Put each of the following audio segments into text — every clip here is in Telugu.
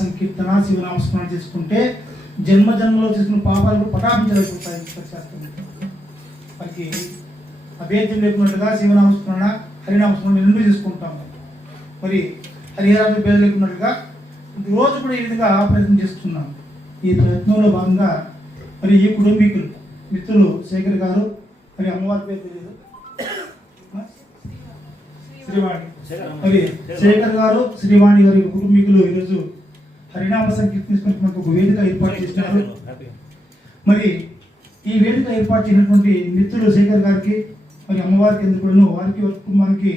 సంకీర్తన శివనామస్మరణ చేసుకుంటే జన్మ జన్మలో చేసుకున్న పాపాలకు పటాపించలేకపోతాయి. మనకి అభేద్యం లేకున్నట్టుగా శివనామస్మరణ హరినామస్మరణ రెండు చేసుకుంటాము. మరి హరిహరాత్రి పేరు లేకున్నట్టుగా రోజు కూడా ఈ విధంగా ప్రయత్నం చేస్తున్నాం. ఈ ప్రయత్నంలో భాగంగా మరి ఈ కుటుంబీకులు మిత్రులు శేఖర్ గారు, మరి అమ్మవారి పేరు తెలియదు, శ్రీవాణి, మరి శేఖర్ గారు శ్రీవాణి గారి కుటుంబీకులు ఈరోజు హరినామ సంకీర్తన మనకు ఒక వేదిక ఏర్పాటు చేసినారు. మరి ఈ వేదిక ఏర్పాటు చేసినటువంటి మిత్రులు శేఖర్ గారికి, మరి అమ్మవారికి ఎందుకు వారికి కుటుంబానికి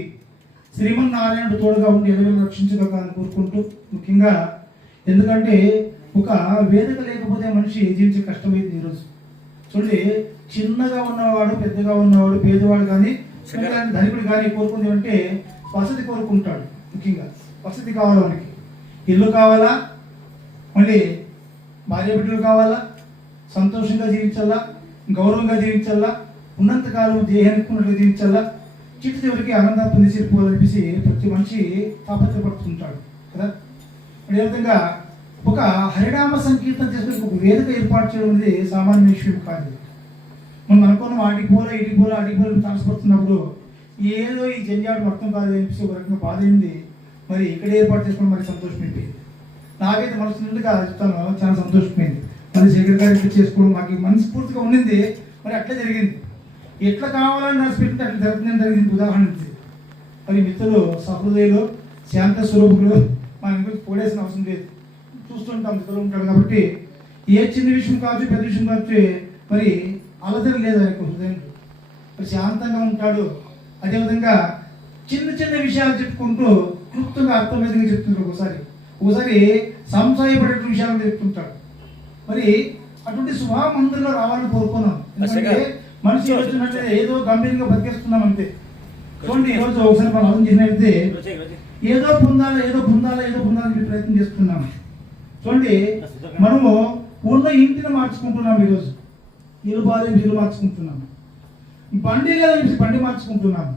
శ్రీమన్నారాయణుడు తోడుగా ఉండి ఎదురు రక్షించగలని కోరుకుంటూ, ముఖ్యంగా ఎందుకంటే ఒక వేదిక లేకపోతే మనిషి జీవించే కష్టమైంది. ఈరోజు చూడండి, చిన్నగా ఉన్నవాడు, పెద్దగా ఉన్నవాడు, పేదవాడు కానీ ధనికుడు కానీ కోరుకుంది అంటే వసతి కోరుకుంటాడు. ముఖ్యంగా వసతి కావాలి, మనకి ఇల్లు కావాలా, మళ్ళీ భార్య బిడ్డలు కావాలా, సంతోషంగా జీవించాలా, గౌరవంగా జీవించాలా, ఉన్నంతకాలం దేహానికి జీవించాలా, చిట్టు చివరికి ఆనందం పొంది చేరిపోవాలనిపించి ప్రతి మనిషి తాపత్రపడుతుంటాడు కదా. అదేవిధంగా ఒక హరినామ సంకీర్తన చేసుకుని ఒక వేదిక ఏర్పాటు చేయడం అనేది సామాన్య విషయం కాదు. మనం అనుకున్నాం ఆటికి పోలా ఇటుకి పోలా ఆటికి పోలా తాల్సిపడుతున్నప్పుడు ఏదో ఈ జంజాటు మొత్తం కాదు అనిపిస్తే ఒక రకంగా బాధ అయింది. మరి ఇక్కడ ఏర్పాటు చేసుకోవడం మరి సంతోషమైంది. నాకైతే మనసు నుండిగా చెప్తాను, చాలా సంతోషమైంది. మరి శేఖర్ గారు ఇట్లా చేసుకోవడం మాకు మనస్ఫూర్తిగా ఉండింది. మరి అట్లా జరిగింది, ఎట్లా కావాలని నడిచిపెట్టింది అట్లా జరుగుతుందని జరిగింది. ఉదాహరణ మరి మిత్రులు సహృదయులు, శాంత స్వరూపులు, మన గురించి పోడేసిన అవసరం లేదు, చూస్తుంటాం మిత్రులు ఉంటాడు కాబట్టి ఏ చిన్న విషయం కావచ్చు పెద్ద విషయం కావచ్చు మరి అలజడి లేదు ఆయనకు హృదయం. మరి శాంతంగా ఉంటాడు. అదేవిధంగా చిన్న చిన్న విషయాలు చెప్పుకుంటూ క్లుప్తంగా అర్థమైందిగా చెప్తుంటాడు. ఒకసారి సంశయపడే విషయాలు చెప్తుంటాడు. మరి అటువంటి స్వభావం అందరిలో రావాలని కోరుకున్నాం. ఎందుకంటే మనిషి వచ్చినట్లే ఏదో గంభీరంగా బతికేస్తున్నాం అంతే. చూడండి, ఈరోజు ఒకసారి మనం అర్థం చేసినట్లయితే ఏదో పొందాలని ప్రయత్నం చేస్తున్నాం. చూడండి, మనము ఉన్న ఇంటిని మార్చుకుంటున్నాం. ఈరోజు ఇల్లు బాధని ఇల్లు మార్చుకుంటున్నాం, బండి లేదని బండి మార్చుకుంటున్నాం,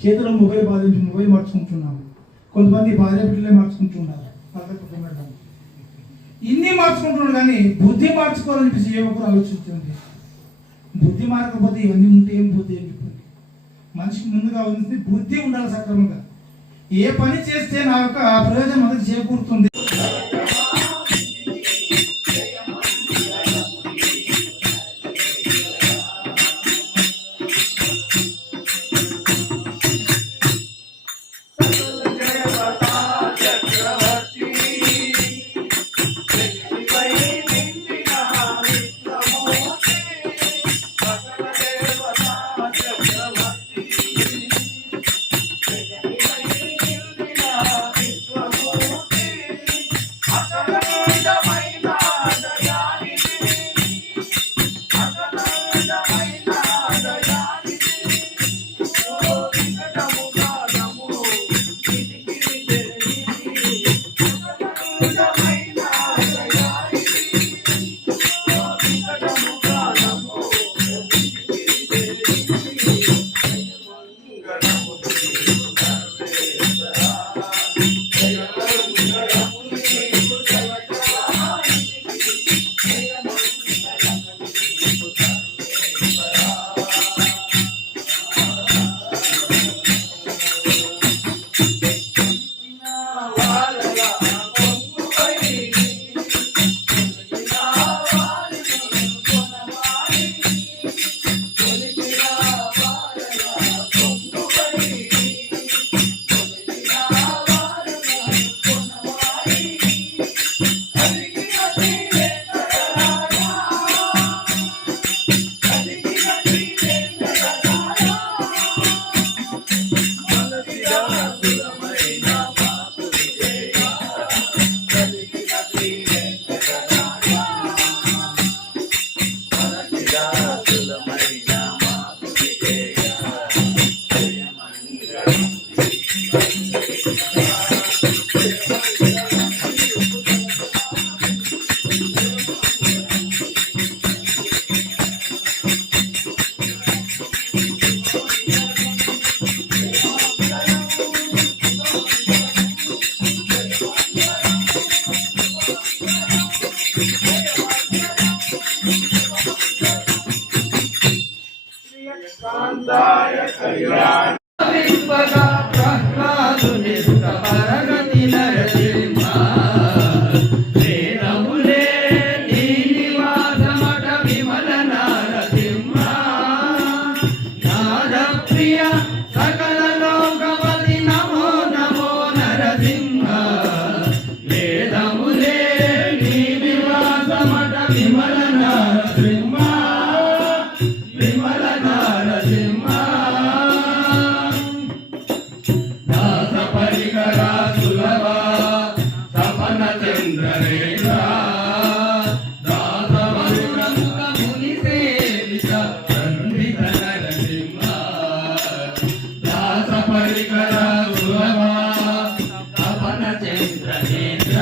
చేతిలో మొబైల్ బాధించి మొబైల్ మార్చుకుంటున్నాం, కొంతమంది భార్య బిడ్డలే మార్చుకుంటున్నారు, ఇన్ని మార్చుకుంటున్నారు. కానీ బుద్ధి మార్చుకోవాలనిపించి ఏ ఒక్కరు ఆలోచిస్తుంది. బుద్ధి మారకపోతే ఇవన్నీ ఉంటే ఏం బుద్ధి అని చెప్పండి. మనిషికి ముందుగా ఉంది బుద్ధి ఉండాలి సక్రమంగా. ఏ పని చేస్తే నా యొక్క ప్రయోజనం మనకు చేకూరుతుంది. విప్పగా ప్రహ్లాదుని సుత పరగతి నరసింహ వేదములే నీ నివాసమట విమల నరసింహ నాద ప్రియ సకల లోకపతి నమో నమో నరసింహ వేదములే నీ నివాసమట విమల నరసింహ విమల నరసింహ దాస పరికరా సులభ సపన చంద్రరేఖ దాస వరుణముఖ ముని సేవిత సంధిత నరసింహ దాస పరికరా సులభ సపన చంద్రరేఖ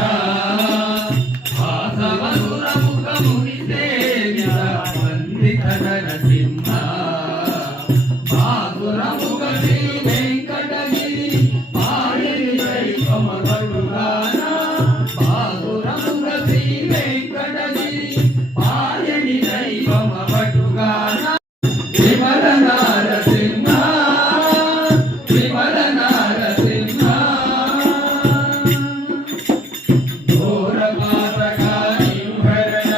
దాస వరుణముఖ ముని సేవిత సంధిత నరసింహ బాగురముఖ శ్రీ వెంకటగిరి పాయని దైవమగడుగాన బాగురముఖ శ్రీ వెంకటగిరి పాయని దైవమగడుగాన విమల నరసింహ విమల నరసింహ ఘోర పాతకాని భరణ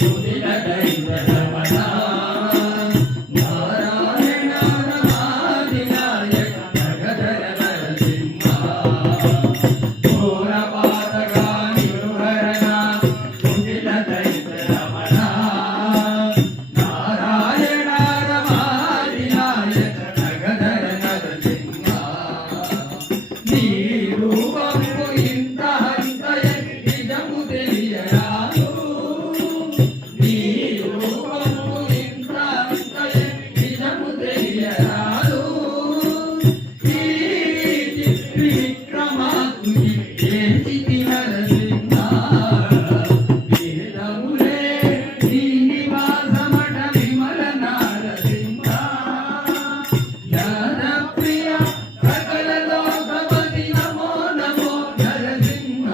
ముదిన దైవ రమణ నారాయణ నమాదినాయక జగదర నరసింహ ఘోర పాతకాని భరణ ముదిన దైవ రమణ నారాయణ నమాదినాయక జగదర నరసింహ నీ రూపము ఇంత హంతయ నిజము తెలియరాదు నీ రూపము ఇంత హంతయ నిజము తెలియరాదు ఈ రీతి విక్రమాత్ముని చేసితి నరసింహ వేదములే నీ నివాసమట విమల నరసింహ జ్ఞానప్రియ సకల లోకపతి నమో నమో నరసింహ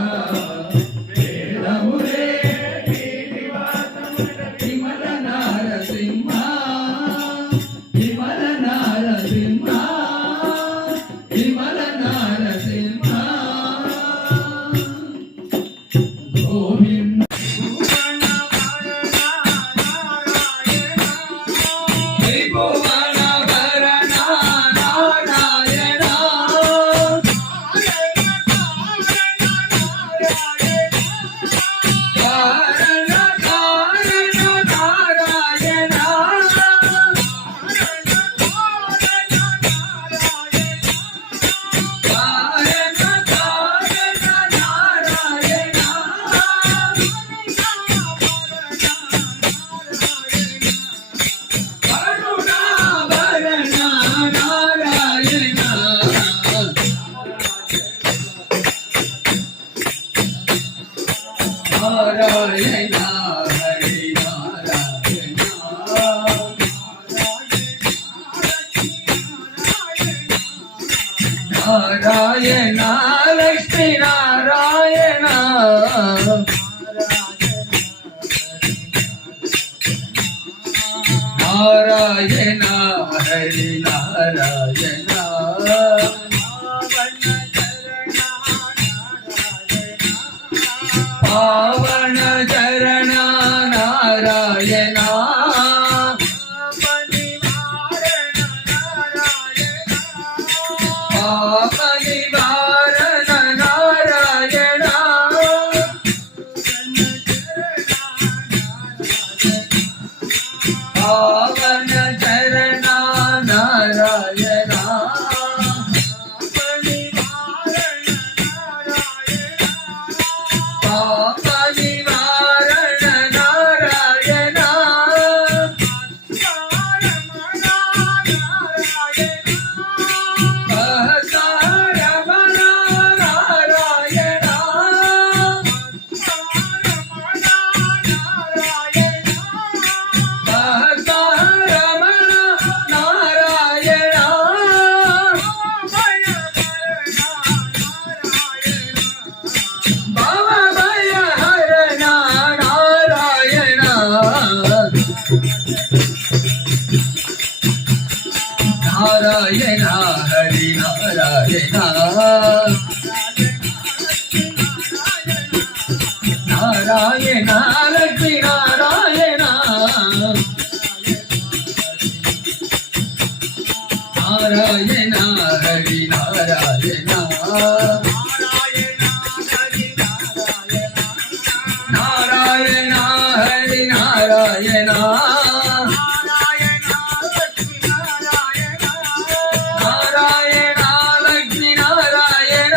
వేదములే నీ నివాసమట విమల నరసింహ విమల నరసింహ విమల నరసింహ గోవింద త్రిభువన భరణ నారాయణ కారణ కారణ నారాయణ కారణ కారణ నారాయణ కరుణాభరణ నారాయణ నారాయణ హరి నారాయణ నారాయణ లక్ష్మీ నారాయణ నారాయణ హరి నారాయణ పావన చరణ నారాయణ పాప నివారణ నారాయణ పావన చరణ నారాయణ పాప నివారణ నారాయణ సహస్రరమణ నారాయణ సహస్రరమణ నారాయణ భవభయ హరణ నారాయణ నారాయణ నారాయణ లక్ష్మీ నారాయణ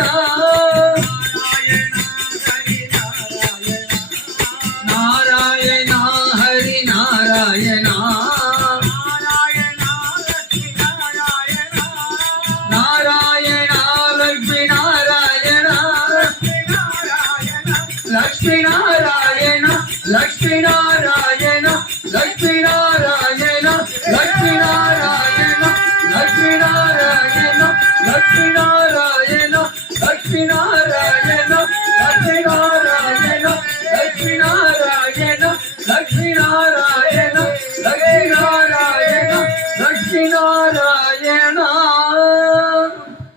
నారాయణ హరి నారాయణ నారాయణ లక్ష్మీ నారాయణ లక్ష్మీ నారాయణ లక్ష్మీ నారాయణ లక్ష్మీ నారాయణ లక్ష్మీ నారాయణ లక్ష్మీ నారాయణ లక్ష్మీ నారాయణ లక్ష్మీ నారాయణ లక్ష్మీ నారాయణ లక్ష్మీ నారాయణ లక్ష్మీ నారాయణ లక్ష్మీ నారాయణ లక్ష్మీ నారాయణ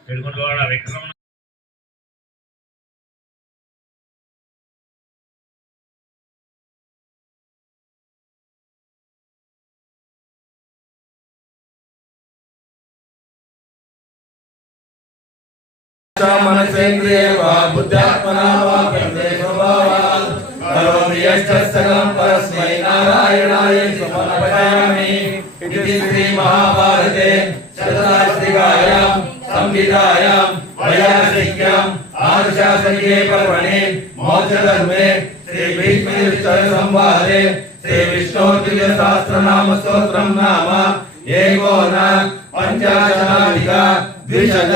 పెరుగులవాడ విక్రమ मनसेन्द्रिये वा बुद्ध्यात्मना वा प्रकृते स्वभावात् करोमि यश्चस्तकं परस्मै नारायणाय समर्पयामि इति श्रीमहाभारते शतशास्त्रिकायां संहितायां वैयासिक्याम् आर्षासनिके पर्वणि मोक्षधर्मे श्रीभीष्मयुद्धसंवादे श्रीविष्णोर्दिव्यसहस्रनामस्तोत्रं नाम एकोन पंचाशताधिक द्विशत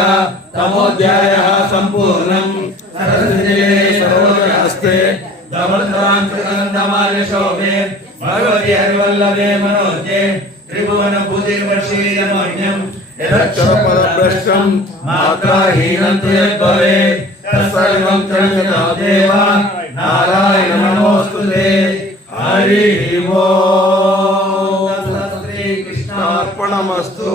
तमोऽध्यायः सम्पूर्णम् सरस्वती दमलतान्त्रकन्दमालशोभे भगवति हरिवल्लभे मनोज्ञे त्रिभुवनभूतिर्वर्षीयमोज्ञम् यदक्षरपदभ्रष्टम् मात्राहीनं तु यद्भवेत् तत्सर्वं क्षमता देव नारायण नमोऽस्तुते हरिः ओम्। श्रीकृष्णार्पणमस्तु।